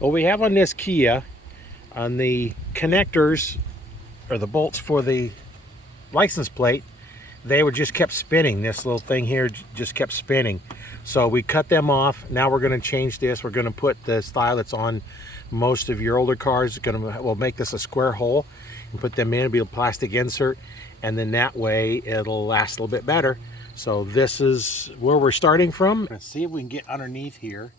Well, we have on this Kia, on the connectors or the bolts for the license plate, they were just kept spinning. This little thing here just kept spinning. So we cut them off. Now we're going to change this. We're going to put the style that's on most of your older cars. We'll make this a square hole and put them in. It'll be a plastic insert, and then that way it'll last a little bit better. So this is where we're starting from. Let's see if we can get underneath here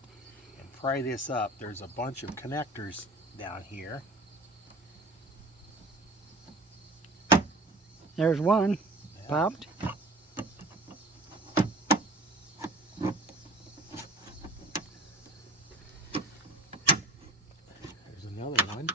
and pry this up. There's a bunch of connectors down here. There's one. Yeah. Popped. There's another one.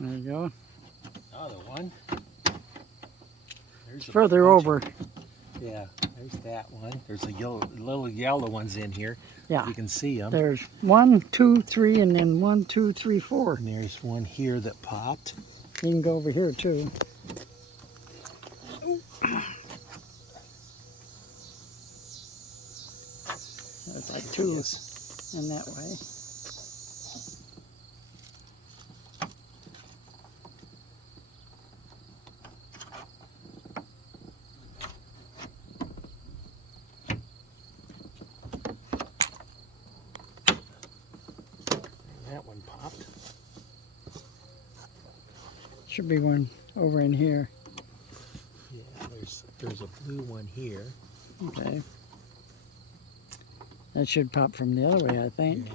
There you go. Another one. There's further over. Yeah, there's that one. There's a little yellow ones in here. Yeah. You can see them. There's 1, 2, 3, and then 1, 2, 3, 4. And there's one here that popped. You can go over here too. There's like 2 in that way. That one popped. Should be one over in here. Yeah, there's a blue one here. Okay. That should pop from the other way, I think. Yeah.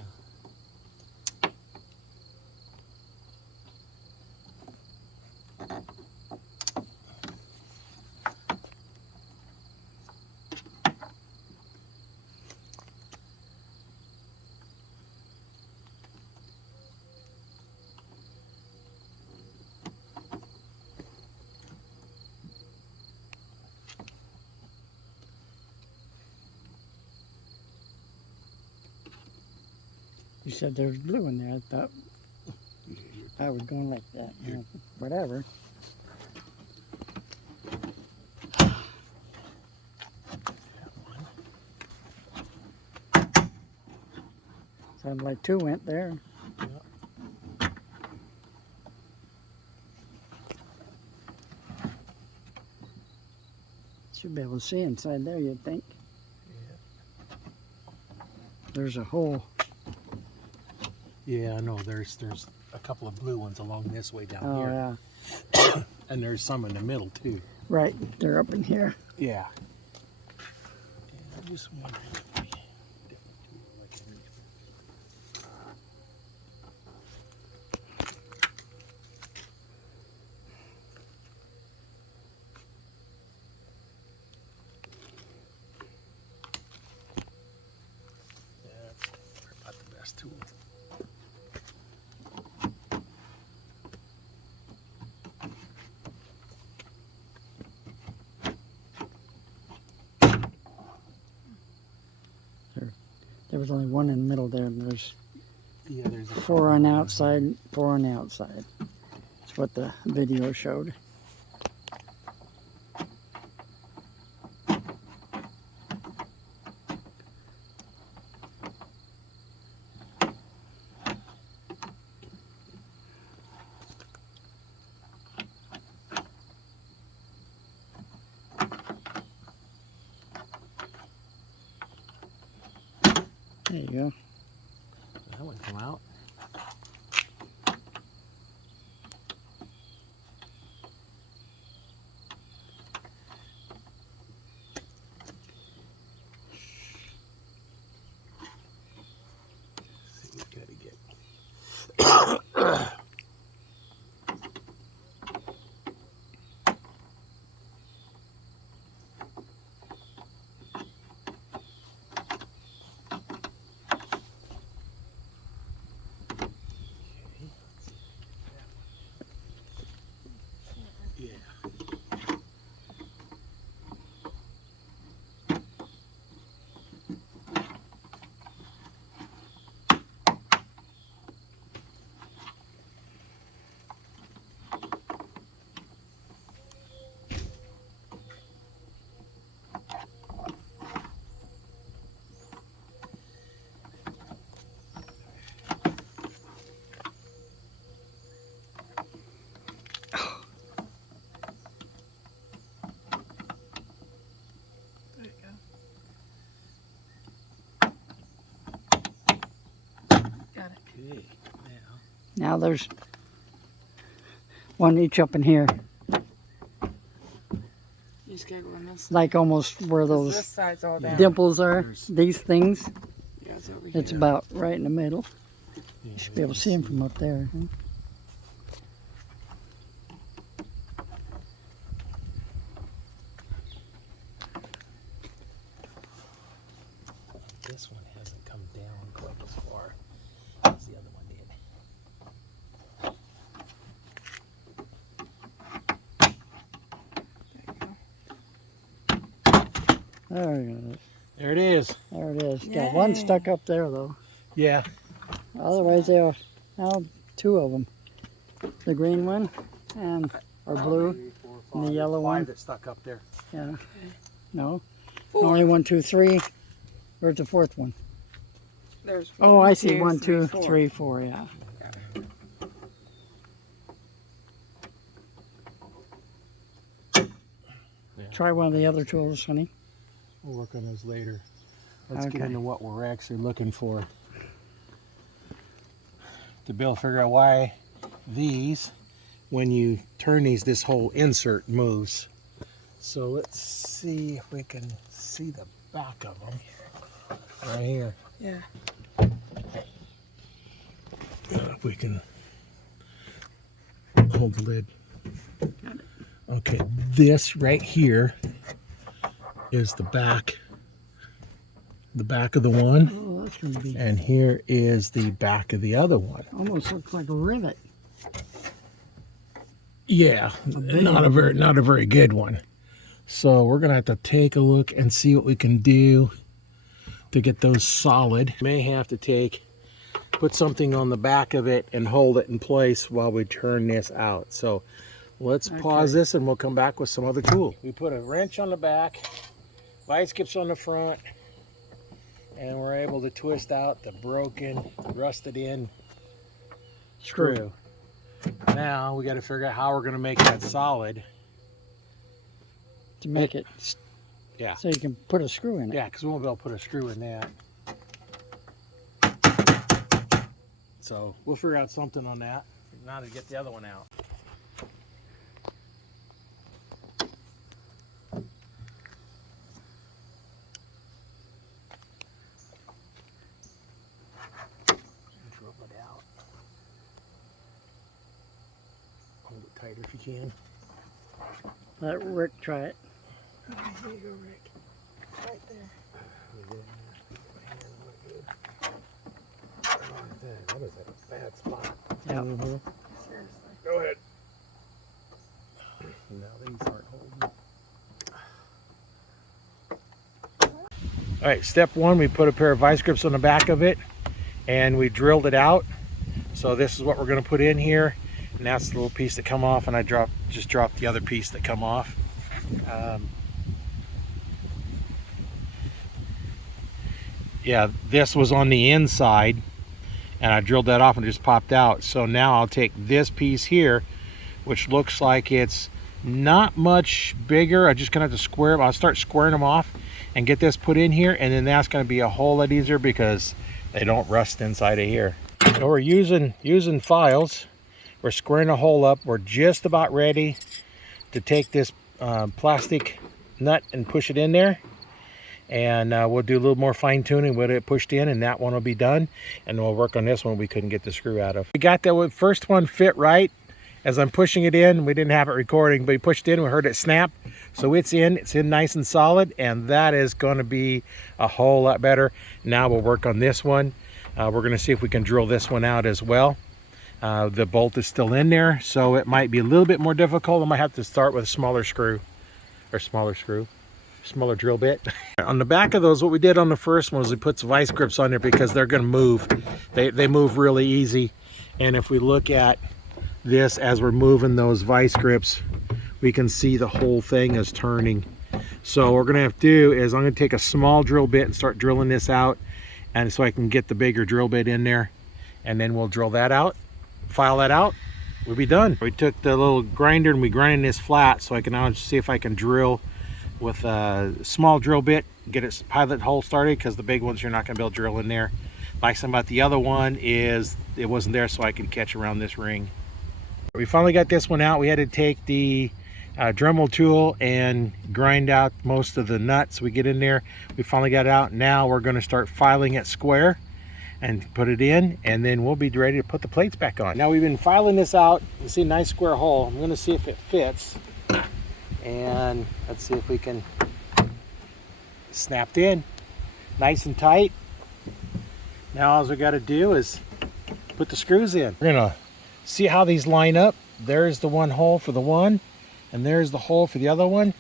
You said there's blue in there. I thought I was going like that. You know, whatever. Sounded like 2 went there. Yep. Should be able to see inside there, you'd think. Yeah. There's a hole. Yeah, I know. There's a couple of blue ones along this way down Oh, here. yeah. And there's some in the middle too. Right, they're up in here. Yeah. And I just wondering if we that's not the best tool. There was only 1 in the middle there, and there's There's 4 on the outside, 4 on the outside. That's what the video showed. There you go. That one come out. See, we gotta get. Yeah. Got it. Okay. Now there's one each up in here, You just gotta go on this. like almost where 'Cause this those side's all down. dimples are. There's- These things, You guys over here. it's about right in the middle. Yeah, You should be able to see them from up there. Huh? This one hasn't come down quite as far as the other one did. There it is. There it is. There it is. Got one Yay. stuck up there though. Yeah. Otherwise, there are now two of them. The green one and or blue. 3, 4, and the 5. yellow one. 5 that stuck up there. Yeah. No. 4. Only 1, 2, 3. Where's the fourth one? There's Oh, one, I see. 2, 1, 2, 4. 3, 4. Yeah. Try one of the other tools, honey. We'll work on those later. Let's get Okay. into what we're actually looking for. To be able to figure out why these, when you turn these, this whole insert moves. So let's see if we can see the back of them. Right here. Yeah. If we can hold the lid. Okay, this right here is the back of the one, Oh, that's going to be and here is the back of the other one. almost looks like a rivet. Yeah, not a very good one. So we're gonna have to take a look and see what we can do to get those solid. May have to put something on the back of it and hold it in place while we turn this out. So let's pause this and we'll come back with some other tool. We put a wrench on the back, vice grips on the front, and we're able to twist out the broken, rusted in screw. Now we got to figure out how we're going to make that solid. To make it, Yeah. so you can put a screw in it. Yeah, because we won't be able to put a screw in that. So we'll figure out something on that. Now to get the other one out. Drill it out. Hold it tighter if you can. Let Rick try it. Okay, here you go, Rick. Right there. That was a bad spot. Yeah. Seriously. Go ahead. No, these aren't holding. All right, step one, we put a pair of vice grips on the back of it and we drilled it out. So this is what we're going to put in here, and that's the little piece that come off, and I just dropped the other piece that come off. Yeah, this was on the inside and I drilled that off and it just popped out. So now I'll take this piece here, which looks like it's not much bigger. I just gonna have to square them. I'll start squaring them off and get this put in here, and then that's gonna be a whole lot easier because they don't rust inside of here. So we're using files. We're squaring a hole up. We're just about ready to take this plastic nut and push it in there. And we'll do a little more fine tuning with it pushed in, and that one will be done. And we'll work on this one we couldn't get the screw out of. We got that first one fit right. As I'm pushing it in, we didn't have it recording, but we pushed it in, we heard it snap. So it's in nice and solid, and that is going to be a whole lot better. Now we'll work on this one. We're going to see if we can drill this one out as well. The bolt is still in there, so it might be a little bit more difficult. I might have to start with a smaller drill bit. On the back of those, what we did on the first one was we put some vice grips on there because they're going to move. They move really easy. And if we look at this as we're moving those vice grips, we can see the whole thing is turning. So what we're going to have to do is I'm going to take a small drill bit and start drilling this out, and so I can get the bigger drill bit in there, and then we'll drill that out, file that out, we'll be done. We took the little grinder and we grinded this flat so I can now see if I can drill with a small drill bit, get its pilot hole started, because the big ones you're not going to be able to drill in there. like something about the other one is it wasn't there, so I could catch around this ring. We finally got this one out. We had to take the Dremel tool and grind out most of the nuts. We get in there. We finally got it out. Now we're going to start filing it square and put it in, and then we'll be ready to put the plates back on. Now we've been filing this out. You see a nice square hole. I'm going to see if it fits, and let's see if we can snap it in nice and tight. Now all we got to do is put the screws in. We're going to see how these line up. There's the one hole for the one, and there's the hole for the other one.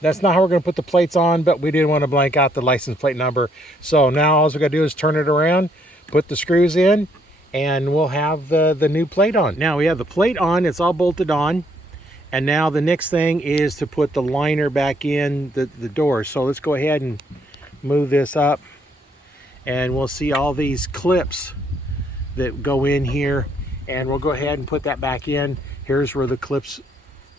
That's not how we're going to put the plates on, but we didn't want to blank out the license plate number. So now all we got to do is turn it around, put the screws in, and we'll have the new plate on. Now we have the plate on, it's all bolted on, and now the next thing is to put the liner back in the door. So let's go ahead and move this up, and we'll see all these clips that go in here, and we'll go ahead and put that back in. Here's where the clips,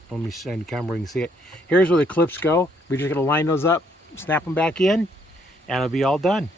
let me send the camera where you can see it. Here's where the clips go. We're just gonna line those up, snap them back in, and it'll be all done.